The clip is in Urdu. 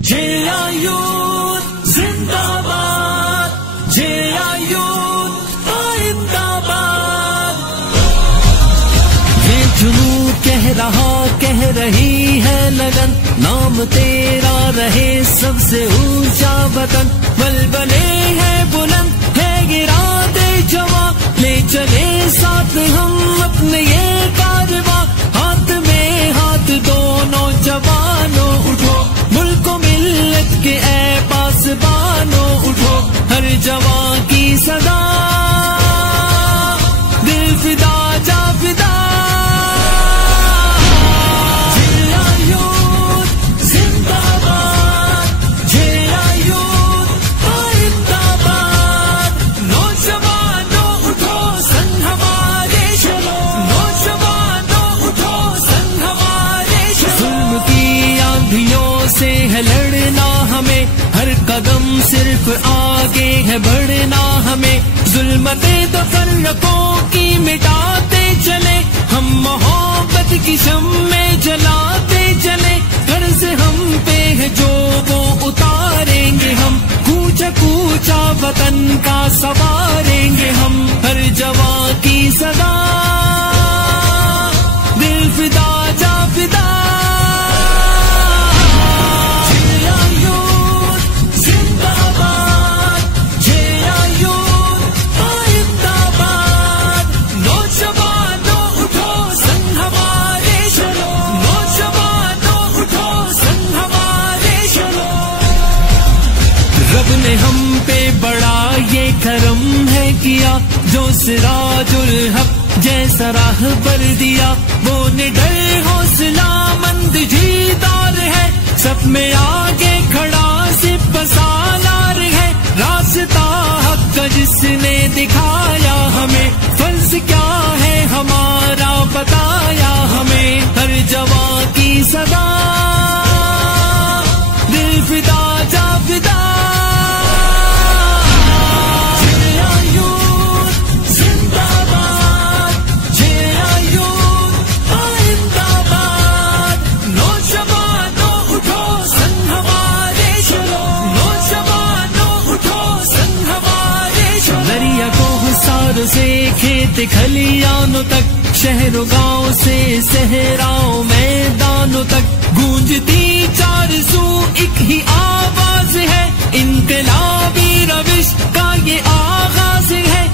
JIU زندہ باد، JIU آئندہ باد۔ یہ جنوں کہہ رہی ہے لگن، نام تیرا رہے سب سے اونچا وطن۔ بلبلے ہے بلند ہے ارادے جواں، لے چلے ساتھ ہم اپنے یہ کارواں۔ ہاتھ میں ہاتھ دونوں جوانوں اٹھو، ملک و ملت کے اے پاسبانوں اٹھو۔ ہر جوان کی صدا، دل فدا جا فدا۔ سے ہے لڑنا ہمیں، ہر قدم صرف آگے ہے بڑھنا ہمیں۔ ظلمت تفرقوں کی مٹاتے چلے، ہم محبت کی شمع جلاتے چلے۔ قرض ہم پہ ہے جو وہ اتاریں گے ہم، کوچا کوچا وطن کا سواریں گے ہم۔ ہر جوان کی صدا، دل فدا جا فدا۔ رب نے ہم پہ بڑا یہ کرم ہے کیا، جو سراج الحق جیسا راہ پر دیا۔ وہ نڈر حوصلہ مند جیدار ہے، سب میں آگے کھڑا سپہ سالار ہے۔ راستہ حق کا جس نے دکھایا ہمیں، فرض کیا ہے ہمارا بتایا ہمیں۔ ہر جوان کی صدا، دل فدا جا فدا۔ سے کھیت کھلیانوں تک، شہر و گاؤں سے صحراؤں میدانوں تک، گونجتی چار سو ایک ہی آواز ہے، انقلابی روش کا یہ آغاز ہے۔